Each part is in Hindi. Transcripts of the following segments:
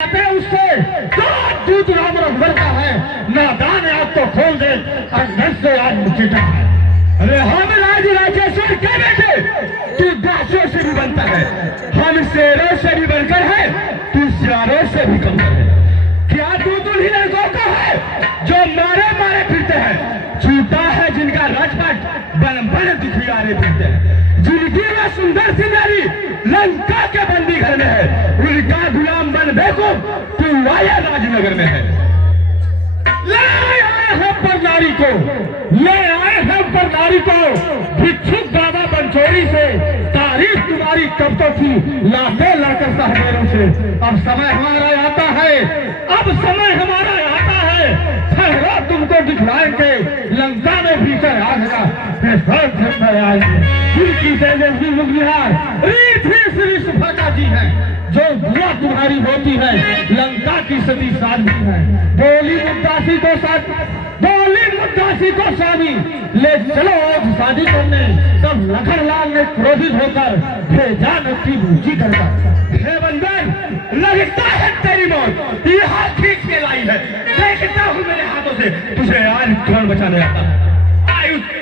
उससे दूध राम रघुवर का है, नादान आग तो खोल दे और नस से आज मुचेटा है। अरे हम राज राजेश्वर के बेटे, तू दासों से भी बनता है, हम शेरों से भी बनकर है, तू सियारों से भी कमतर है। क्या तू ही लड़कों का है जो मारे मारे फिरते हैं, झूठा है जिनका राजपाट बन बन दिखियारे फिरते हैं, जिनकी वह सुंदर सी नारी लंका के बंदी घर में है, उनका गुलाम बन बेको तू आया राजनगर में है। ले आए हैं पर नारी को, ले आए हैं पर नारी को, भिक्षुक दादा बंचोरी से, तारीफ तुम्हारी कब तो थी लाते लाकर सहदेरों से। अब समय हमारा आता है, अब समय हमारा आता है, ठहरो तुमको दिखलाएंगे लंका में भीतर आएगा आएंगे। जिनकी तेजस्वी मुगलिहार श्री सुभाषा जी है, जो बुआ तुम्हारी होती है लंका की सती साध्वी है। बोली मुद्दासी को साथ, बोली मुद्दासी को शादी ले चलो आज शादी करने। तब लखनलाल ने क्रोधित होकर भेजा नक्की बूझी करता। हे बंदर लगता है तेरी मौत यहाँ खींच के लाई है, देखता हूँ मेरे हाथों से तुझे आज कौन बचाने आता है। आयुष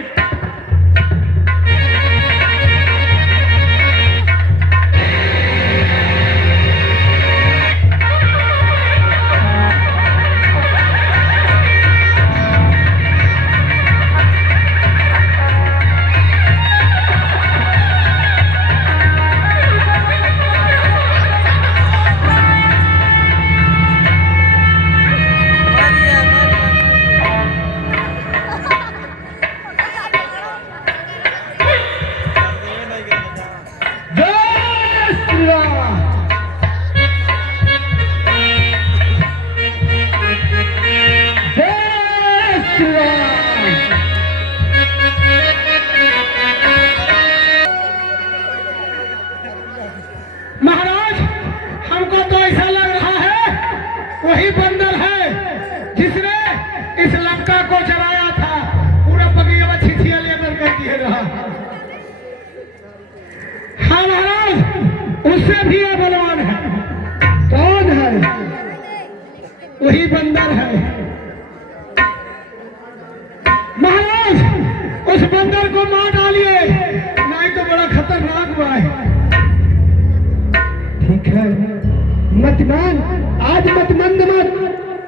महाराज, हमको तो ऐसा लग रहा है वही बंदर है जिसने इस लंका को जलाया था। पूरा बगिया में छिछिया लेकर कर दिए रहा। हाँ महाराज, उससे भी ये बलवान है। कौन है? वही बंदर है महाराज। उस बंदर को मार डालिए, नहीं तो बड़ा खतरनाक हुआ है। ठीक है, मत मान, आज मत मंद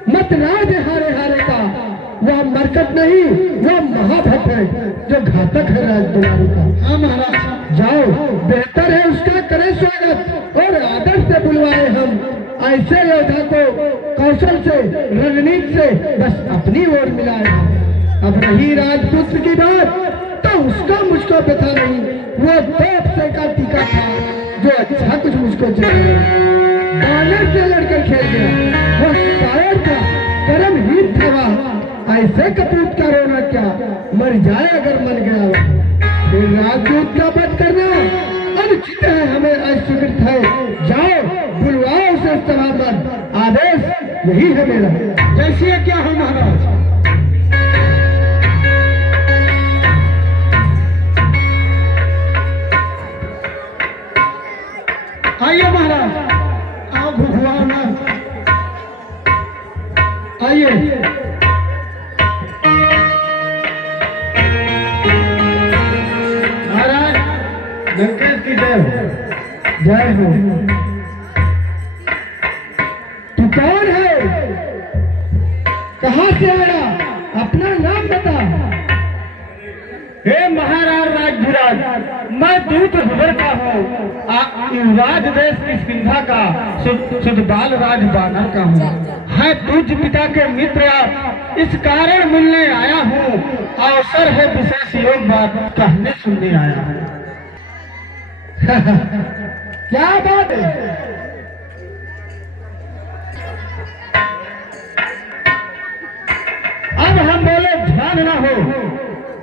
मत राज हारे हारे का। वह मरकट नहीं, वह महाभक्त है जो घातक है राजकुमारी का। हाँ महाराज, जाओ, बेहतर है उसका करें स्वागत और आदर से बुलवाए हम ऐसे योद्धा को। कौशल से, रणनीति से बस अपनी ओर मिलाए। अब रही राजपुत्र की बात, तो उसका मुझको पता नहीं। वो दो अफसर का टीका था जो अच्छा कुछ मुझको चाहिए, बानर से लड़कर खेल गया। वो शायर था, कर्महीन था वह, ऐसे कपूत का रोना क्या, मर जाए अगर मर गया। फिर राजदूत का वध करना अनुचित है, हमें अस्वीकृत है। जाओ, बुलवाओ उसे सभा पर, आदेश यही है मेरा। जैसे क्या हो महाराज। आइए महाराज, आओ भगवान ना, आइए। महाराज, लंकेश की जय हो, जय हो। तू कौन है? कहाँ से आया? अपना नाम बता। हे महाराज राजधीराज, मैं दूत भुवर का हूँ, युवराज देश की सिंधा का, शुद्ध बाल राज बानर का हूँ। है पूज्य पिता के मित्र आप, इस कारण मिलने आया हूँ। अवसर है विशेष योग बात कहने सुनने आया हूँ। क्या बात है? अब हम बोले ध्यान ना हो,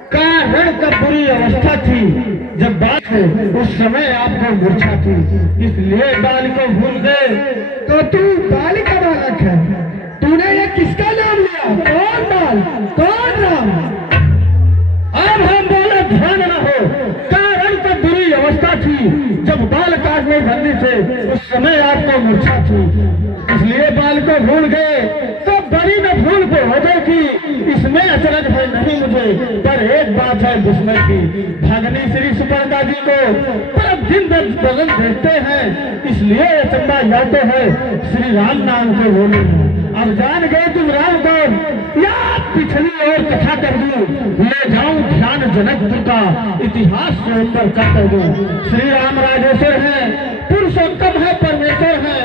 कारण का बुरी अवस्था थी जब बात हो, उस समय आपको मूर्छा थी, इसलिए बाल को भूल गए। तो तू बाल का बालक है, तूने ये किसका नाम लिया? कौन बाल, कौन नाम? अब हम बोले ध्यान न हो, कारण का बुरी अवस्था थी जब बाल काटने भरने से, उस समय आपको मूर्छा थी, इसलिए बाल को भूल गए तो बड़ी न भूल को हो गई कि इसमें अचरज है नहीं मुझे, पर एक बात है दुश्मन की, भगनी श्री सुपर्णा जी को पर दिन बदल देखते हैं, इसलिए चंदा या तो है श्री राम नाम के बोले। अब जान गए तुम राम कौन, या पिछली और कथा कर दूं, ले जाऊं ध्यान जनकपुर का इतिहास सुंदर कर दूं। श्री राम राजेश्वर है, पुरुषोत्तम है, परमेश्वर है,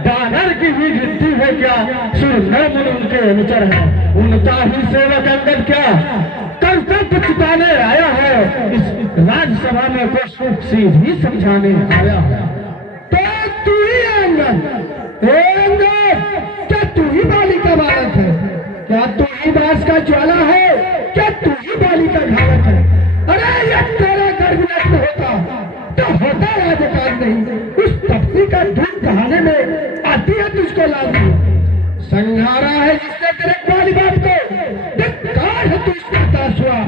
दानर की भी गिनती है क्या, सुर नर उनके अनुचर है, उनका ही सेवक अंगद क्या कर्तव्य चुकाने आया है, इस राज्यसभा में को सीधी समझाने आया है। तो तू ही अंगद, क्या तू ही बाली का बालक है, क्या तू ही दास का ज्वाला है, क्या तू ही बाली का घावक है। अरे ये तेरा गर्भ नष्ट होता तो होता राजकाज नहीं, उस तपसी का दूध कहाने में आती है तुझको लाजी। संहारा है जिसने तेरे बाली बाप को, धिक्कार है तू इसका दास हुआ,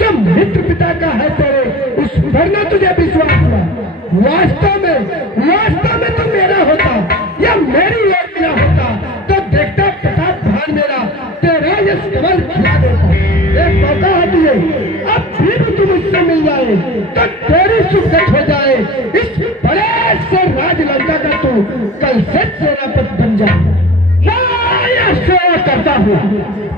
जो मित्र पिता का है तेरे उस पर न तुझे विश्वास हुआ। वास्तव में तू मेरा होता या मेरी ओर मिला होता तो देखता प्रताप भान मेरा तेरा ये कमल खिला देता। एक मौका है तुझे, अब भी तू मुझसे मिल जाए तो तेरी सुखत हो जाए, इस बड़े से राज लंका का तू कल से सेनापति बन जाए। सेवा करता हूँ,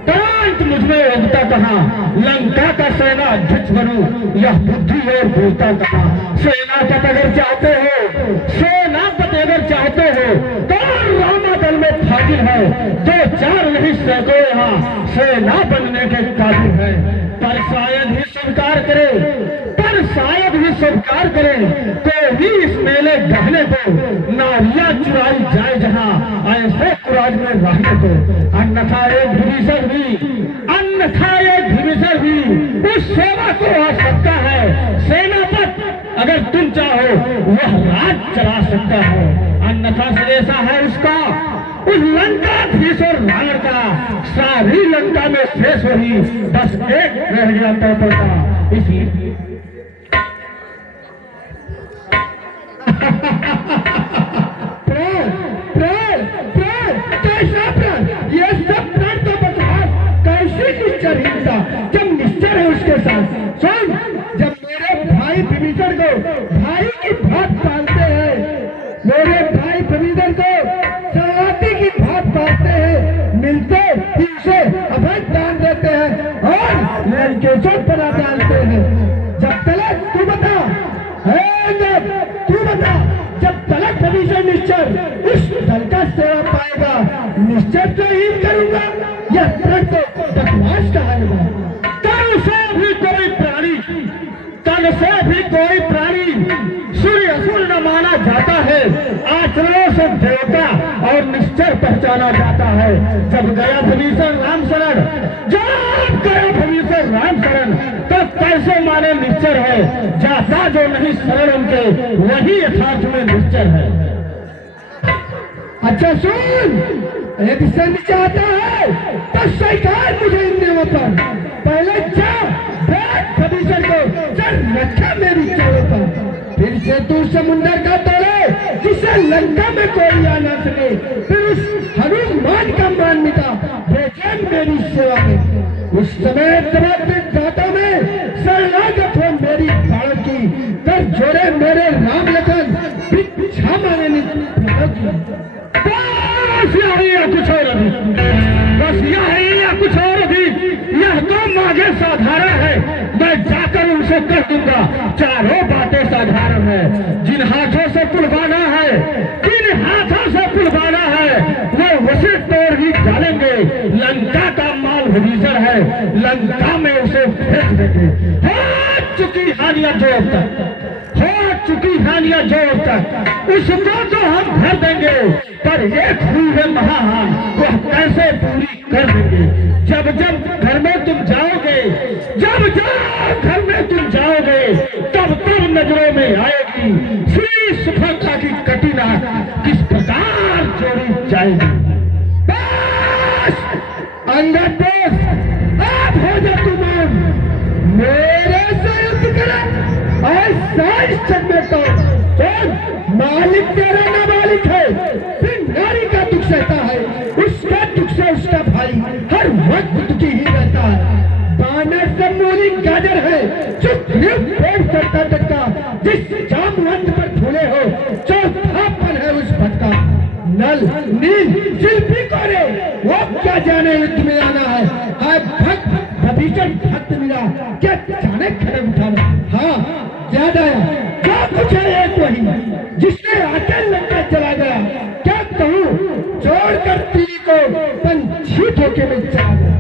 तुरंत मुझमें उगता कहा, लंका का सेना अध्यक्ष बनूं, यह बुद्धि और बोलता कहा। सेनापति अगर चाहते हो, सेनापति अगर चाहते हो तो रामा दल में फाजिल है, 2-4 नहीं सैकड़ों यहाँ सेना बनने के काबिल है, पर शायद ही स्वीकार करे, तो भी इस मेले गहने को नारियां चुराई जाए जहाँ, ऐसे कुराज में रहने को। अन्यथा एक विभीषण भी उस सेवा को आ सकता है, सेनापति अगर तुम चाहो वह राज चला सकता है, अन्यथा श्रेष्ठ है उसका उस लंकाधीश और रावण का, सारी लंका में शेष वही, बस एक रह गया तोपर का। इसलिए ये सब प्राण तो बकवास, कैसी निश्चरहीनता, जब निश्चर है उसके साथ। सुन, जब मेरे भाई विभीषण को भाई की भात पालते हैं, मेरे भाई विभीषण को सलाती की भात पालते हैं, मिलते ही उसे अभय दान देते हैं और लंकेश्वर बना डालते हैं। जब तलक तू बता, जब तलक विभीषण निश्चर इस दल का सेवा पाएगा, निश्चय तो ही करूंगा, यह तो बकवास कहानी। तन से भी कोई प्राणी सूर्य असुर न माना जाता है, आचरणों से देवता और निश्चय पहचाना जाता है। जब गया विभीषण राम शरण, तो कैसे माने निश्चर है, जाता जो नहीं शरण उनके वही यथार्थ में निश्चर है। अच्छा सुन, यदि संग चाहता है तो स्वीकार मुझे इन नियमों पर, पहले जा विभीषण को चल रखा मेरी चौड़ों पर, फिर से तू समुद्र का तोड़े जिसे लंका में कोई आ न सके, फिर उस हनुमान का मान मिटा बेचैन मेरी सेवा में। उस समय दांतों में शरणागत हो मेरी बाण की, कर जोड़े मेरे राम लखन भिक्षा मांगने कुछ और अभी, बस यह है या कुछ और अभी, यह तो मांगे साधारण है, मैं जाकर उनसे कह दूंगा चारों बातें साधारण है। जिन हाथों से पुलवाना है, वो उसे तोड़ ही डालेंगे, लंका का माल विभीषण है, लंका में उसे फेंक देंगे। हो चुकी हानियां जो तक उसको तो हम भर देंगे, पर एक हुई है महान, वह कैसे पूरी कर देंगे। जब घर में तुम जाओगे, तब नजरों में आएगी श्री सुभद्रा की कटिना किस प्रकार जोड़ी जाएगी। बस अंगद आप हो जा तुम मेरे से युद्ध करें, ऐसा इस जग में तो मालिक तेरा ना मालिक है, फिर नारी का दुख सहता है, उसके दुख से उसका भाई हर वक्त दुखी ही रहता है। बानर से मूली गाजर है जो पेड़ चढ़ता टटका, जिस जामवंत पर फूले हो चौथापन है उस भटका। नल नील शिल्पी को रे वो क्या जाने युद्ध में आना है भक्त भीषण भक्त मिला क्या जाने खड़े उठाना। हाँ याद आया क्या कुछ है एक वही जिसने आके लंका चला गया, क्या कहूँ जोड़कर तीर को पंछी ठोके में चला गया।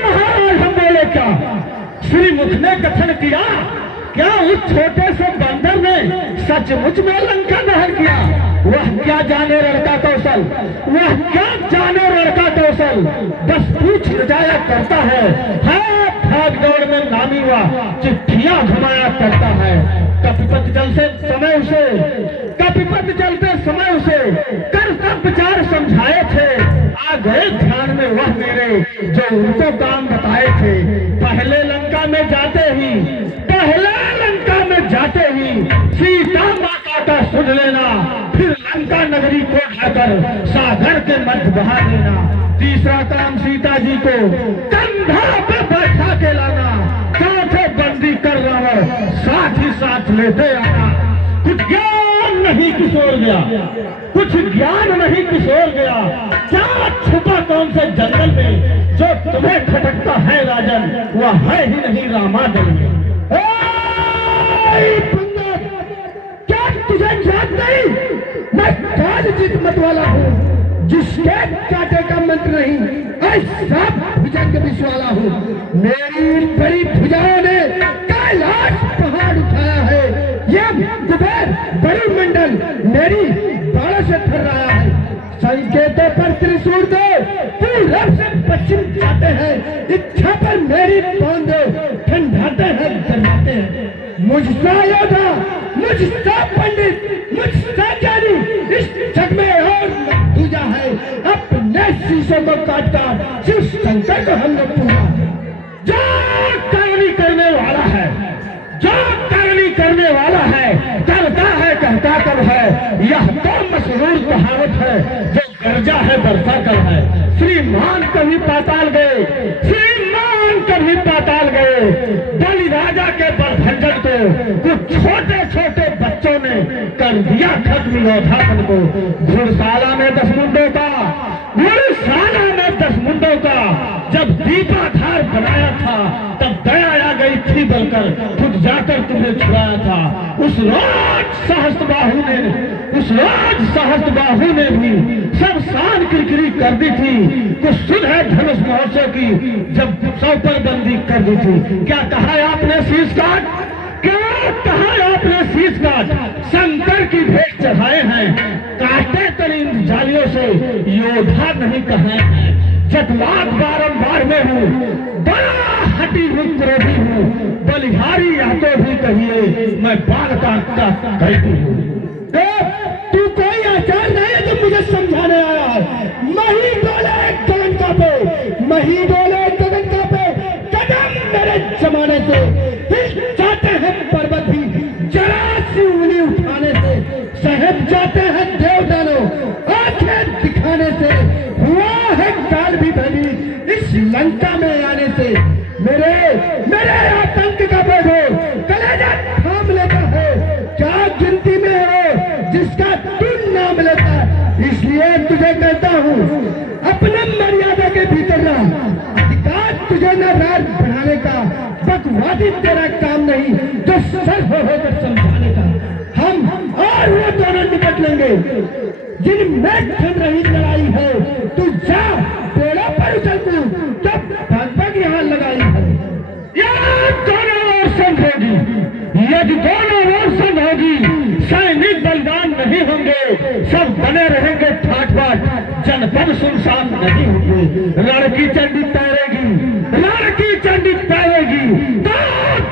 महाराज हम बोले क्या श्रीमुख ने कथन किया, क्या उस छोटे से बंदर ने सचमुच में लंका दहन किया? वह क्या जाने लड़का कौशल, वह क्या जाने लड़का कौशल, बस पूछ जाया करता है भाग दौड़ में नामी हुआ चिट्ठियां घुमाया करता है। कपिपत जल से समय उसे, कपिपत चलते समय उसे कर सब विचार समझाए थे, आ गए ध्यान में वह मेरे जो उनको काम बताए थे। पहले लंका में जाते ही, पहले लंका में जाते ही सीता माता का सुन लेना, फिर लंका नगरी को ढाकर सागर के मध्य बहा देना। तीसरा काम सीता जी को कंधा पे बैठा के लाना, चौथे बंदी कर रहा हो साथ ही साथ लेते आना। कुछ ज्ञान नहीं किशोर गया, कुछ ज्ञान नहीं किशोर गया, क्या छुपा कौन से जंगल में जो तुम्हें खटकता है राजन, वह है ही नहीं रामादल में। क्या तुझे याद नहीं मैं काल जीत मत वाला हूँ, जिसके काटे का मंत्र नहीं ऐसा भुजंग विष वाला हूँ। मेरी बड़ी भुजाओं ने कैलाश पहाड़ उठाया है, ये कुबेर बड़ी मंडल मेरी बालों से थर्राया है। संकेतों पर त्रिशूल दो पूरब से पश्चिम जाते हैं, इच्छा पर मेरी पौन दो ठंडाते हैं गरमाते हैं। मुझसा योद्धा, मुझसा पंडित, मुझसा ज्ञानी इस जग में और दूजा है। अपने शीशों को काट काट शिव शंकर को हमने पूजा। जो करनी करने वाला है, जो करनी करने वाला है, करता है कहता कब है, यह तो मशहूर कहावत है जो गर्जा है बरसा कब है। श्रीमान कभी पाताल गए, श्रीमान कभी पाताल गए, बलि राजा के बरभंजन को कुछ छोटे छोटे बच्चों ने कर दिया खत्म योद्धापन को। घुड़शाला में 10 मुंडों का, घुड़शाला में 10 मुंडों का जब दीपाधार बनाया था, तब दया आ गई थी बलकर खुद जाकर तुम्हें छुड़ाया था। उस रोज सहस्त्रबाहु ने, उस रोज सहस्त्रबाहु ने भी सब शान किरकिरी कर दी थी। कुछ सुन है धनुष महोत्सव की जब 100 पर बंदी कर दी थी। क्या कहा आपने शीश काट, क्या कहा आपने शीश काट, शंकर की भेंट चढ़ाए हैं, काटे तरीन जालियों से योद्धा नहीं कहे हैं। जटवाद बारंबार में हूँ, बड़ा हटी हुई क्रोधी हूँ, बलिहारी या तो भी कहिए मैं बाल काटता कहती हूँ। तू कोई आचार नहीं है जो मुझे समझाने आया है। मही डोले गगन का पे, मही डोले गगन का पे, कदम मेरे जमाने से हिल जाते हैं पर्वत भी जरा सी उंगली उठाने से, सहज जाते हैं देवदानों आंखें दिखाने से, हुआ है काल भी धनी इस लंका में आने से। मेरे मेरे आतंक का बोझ कलेजा थाम लेता है, क्या गिनती में हो जिसका तू नाम लेता, इसलिए तुझे कहता हूँ अपने मर्यादा के भीतर रह। अधिकार तुझे न राज बढ़ाने का, बकवादी तेरा काम नहीं तो सर होकर समझाने का। हम और वो दोनों निपट लेंगे जिनमें थम रही लड़ाई है। तू जा पेड़ों पर उछल कूद, जब भगभग यहाँ लगाई है। दोनों ओर संग होगी, यदि दोनों ओर संग होगी, सैनिक बलिदान नहीं होंगे, सब बने रहेंगे ठाट बाट, जनपद सुनसान नहीं होंगे। लड़की चंडी तैरेगी, लड़की चंडी तैरेगी तो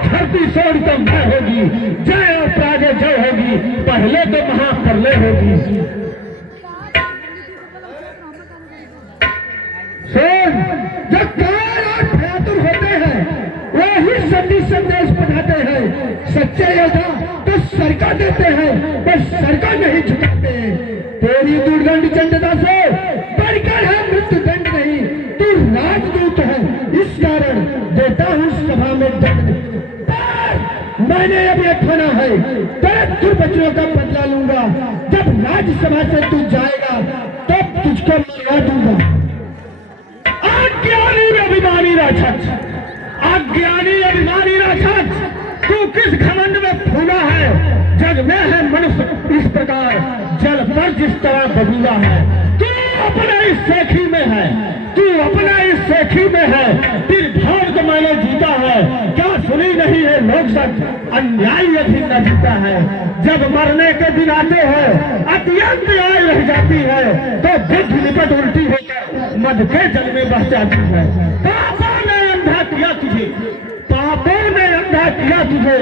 धरती सोड़ तो मैं होगी, जय और प्राजय जय होगी, पहले तो महाप्रलय होगी। जो कायर और भयातुर होते हैं वही सभी संदेश पढ़ाते हैं। सच्चे योद्धा तो सरका देते हैं पर सरका नहीं झुकाते। तेरी दुर्गंध चंडता देता हूँ सभा में दंड। मैंने अब ये ठाना है, तेरे दुर्बचनों का बदला लूंगा। जब राज्यसभा से तू जाएगा तब तुझको मरवा दूंगा। अज्ञानी अभिमानी राक्षस, अज्ञानी अभिमानी राक्षस, तू किस घमंड में फूला है? जग में है मनुष्य इस प्रकार, जल पर जिस तरह बबूला है। तू अपने इस सेखी में है, तू अपने इस सेखी में है। तेरी भाव को मैंने जीता है, क्या सुनी नहीं है लोग सब? अन्याय यदि न जीता है, जब मरने के दिन आते हैं अत्यंत आय रह जाती है, तो बुद्ध निपट उल्टी होकर मध के जल में बह जाती है। पापों ने अंधा किया तुझे, पापों ने अंधा किया तुझे।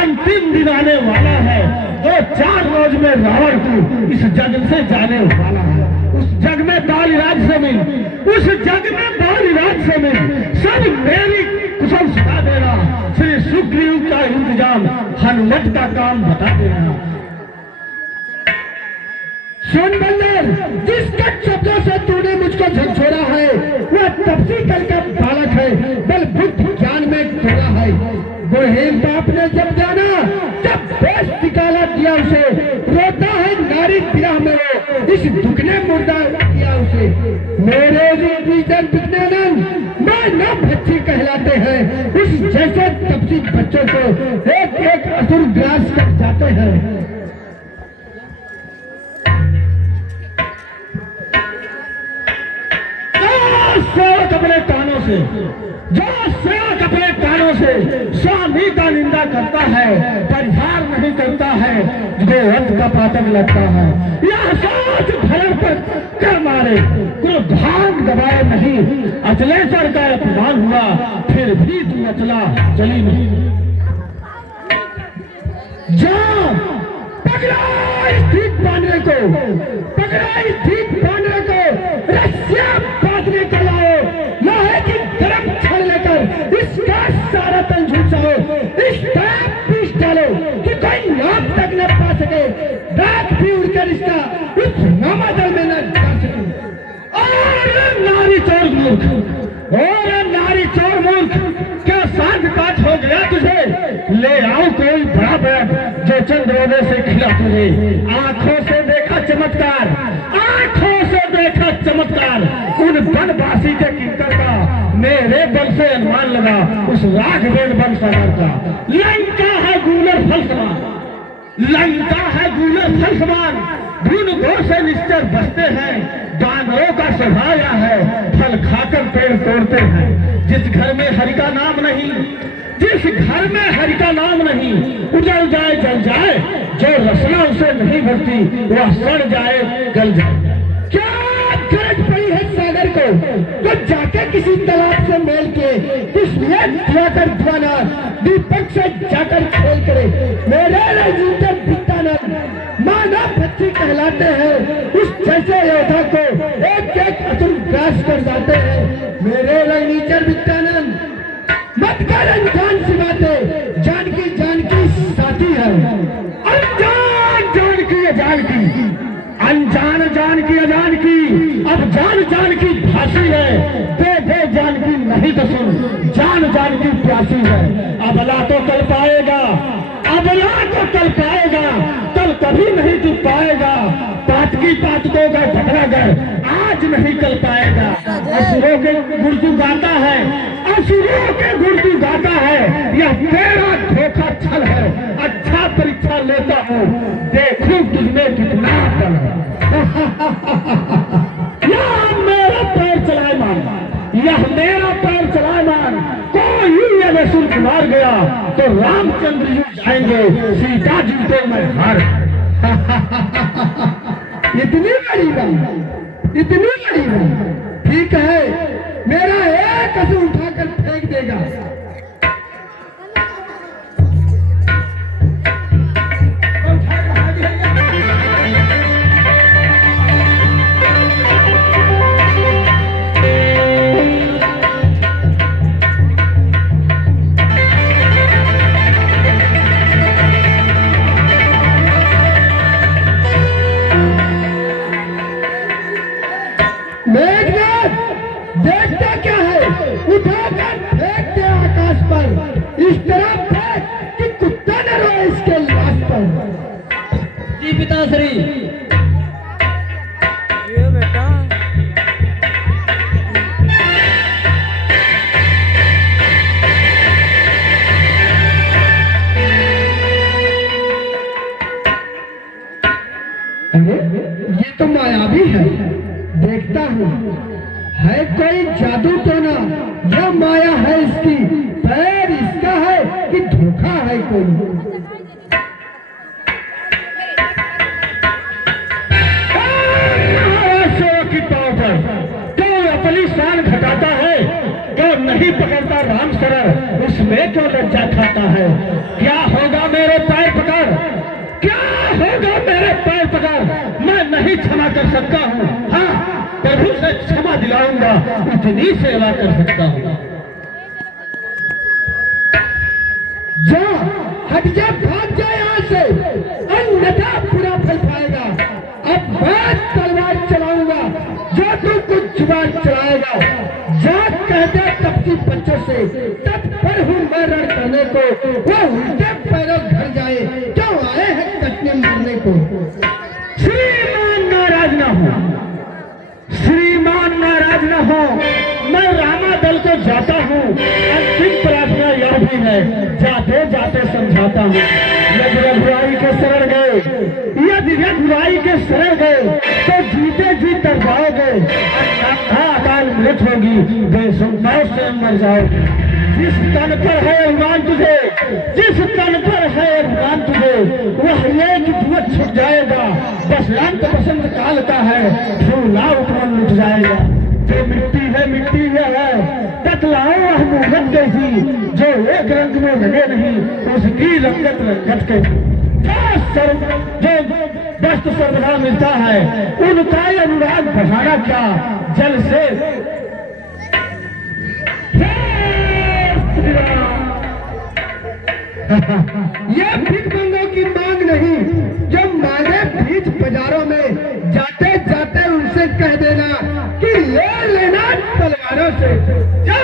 अंतिम दिन आने वाला है, वो 4 रोज में रावण को इस जग से जाने वाला है। उस जग में बाल राज से मिल, उस जग में बाल राज से मिल, सब मेरी कुशल सुना देना। श्री सुग्रीव का इंतजाम हनुमत का काम बता देना। सुन बंदर, जिस कट शब्दों से तूने मुझको झकझोरा है वह तपसी कल का बालक है, बल बुद्धि ज्ञान में खोला है। गुणहीन बाप ने जब जाना जब देश निकाला दिया उसे, रोता है नारी विरह में वो, इस दुखने मुर्दा किया उसे। मेरे रीजन विज्ञानंद मैं न बच्चे कहलाते हैं, उस जैसे तपसी बच्चों को एक एक असुर ग्रास कर जाते हैं। सेवक अपने कानों से, जो सेवक अपने कानों से स्वामी का निंदा करता है, परिहार नहीं करता है, जो अंत का पातक लगता है। यह सोच धर्म पर कर मारे, क्रोधान दबाए नहीं। अचलेश्वर का अपमान हुआ, फिर भी तू अचला चली नहीं। जा पकड़ा ठीक बांधने को, पकड़ा ठीक बांधने को, रस्सियां बांधने को लाओ। लोहे की गर्म छड़ लेकर इसका सारा तन झुलसाओ, इस तरह पीस डालो कि कोई नाप तक न पा सके, राख भी उड़कर इसका उस नामादल में न जा सके। और नारी चोर मूर्ख, और नारी चोर मूर्ख, क्या साथ पाठ हो गया तुझे? ले आओ कोई बड़ा बैग जो चंद्रोदय से खिला तुझे। आंखों से देखा चमत्कार, आंखों से देखा चमत्कार, उन बनवासी के किंकर का मेरे बल से अनुमान लगा, उस राघवेंद्र वंशधर का। लंका है गूलर फल समान, लंका है गूलर फल समान, धुन घोर से निश्चर बसते हैं। दानवों का स्वभाव है, फल खाकर पेड़ तोड़ते हैं। जिस घर में हरि का नाम नहीं, जिस घर में हरि का नाम नहीं, उजड़ जाए जल जाए, जो रसना उसे नहीं भरती वह सड़ जाए गल जाए। क्या गरज पड़ी है सागर को, तो जाके किसी तालाब से मेल के इसलिए दियाकर दीवाना दीपक से जाकर खेल करे। मेरे रजिंदर पितानंद मानव बच्चे कहलाते हैं, उस जैसे योद्धा को एक एक असुर ग्रास कर जाते हैं। मेरे रजनीचर पितानंद मत कर अनजान सी बातें, जानकी जानकी साथी है। अनजान जानकी अजानकी, अनजान जानकी अजानकी, अब जान जानकी भाषी है। दे जानकी नहीं तो सुन, जान जानकी प्यासी है। अबला तो कल पाएगा, अबला तो कल पाएगा, कल कभी नहीं तू पाएगा। पातकी पातकों का झगड़ागर आज नहीं कल पाएगा। असुरों के गुर्जू गाता है, असुरों के गुर्जू गाता है, यह तेरा धोखा छल है। अच्छा परीक्षा लेता हूँ, देखूं तुझमें कितना बल है। यह मेरा पैर चलाए मान, यह मेरा पैर चलाए मान। कोई अगर सुन मार गया तो रामचंद्र जी जाएंगे, सीता जी को मैं हार। इतनी बड़ी बात, इतनी बड़ी बात, ठीक है, मेरा एक असुर उठाकर फेंक देगा। देखता क्या है, उठाकर फेंक दे। देखता हूँ है कोई जादू टोना या माया है इसकी, पैर इसका है कि धोखा है कोई। की पाँव पर तो अपनी शान घटाता है, तो नहीं पकड़ता राम शरण, उसमें क्यों लज्जा खाता है। क्या होगा मेरे पैर पकड़, क्या होगा मेरे पैर पकड़, मैं नहीं क्षमा कर सकता हूँ। हाँ, प्रभु से क्षमा दिलाऊंगा, इतनी सेवा कर सकता हूँ। जा हट जा, भाग जा यहाँ से, अन्यथा बुरा फल पाएगा। अब मैं तलवार चलाऊंगा, जो तू कुछ जुबान चलाएगा। जा कह दे तपती बच्चों से, तत्पर हूँ मैं रण करने को, वो उल्टे पैरों घर जाए, क्यों आए हैं कटने मरने को। श्रीमान नाराज न हो, श्रीमान नाराज न हो, मैं रामा दल को जाता हूँ। अंतिम प्रार्थना यह भी है, जाते जाते समझाता हूँ, यदि रघुराई के शरण गए, यदि रघुराई के शरण गए तो जीते जी तर जाओगे, अकाल मृत होगी, बेसुमार से मर जाओगे। जिस तन पर है अभिमान तुझे, जिस तन पर है अभिमान तुझे, वह एक धुआं छुट जाएगा। बस अंत बसंत काल का है, फूला उपवन लुट जाएगा। जो मिट्टी है मिट्टी है, बतलाओ वह मूर्खन कैसी, जो एक रंग में लगे नहीं, उसकी रंगत रंगत के। जो वस्तु सर्वदा मिलता है, उनका अनुराग बढ़ाना क्या, जल से। ये भिखमंगों की मांग नहीं, जो मांगे बीच बाजारों में, जाते जाते उनसे कह देना कि ले लेना तलवारों से। जा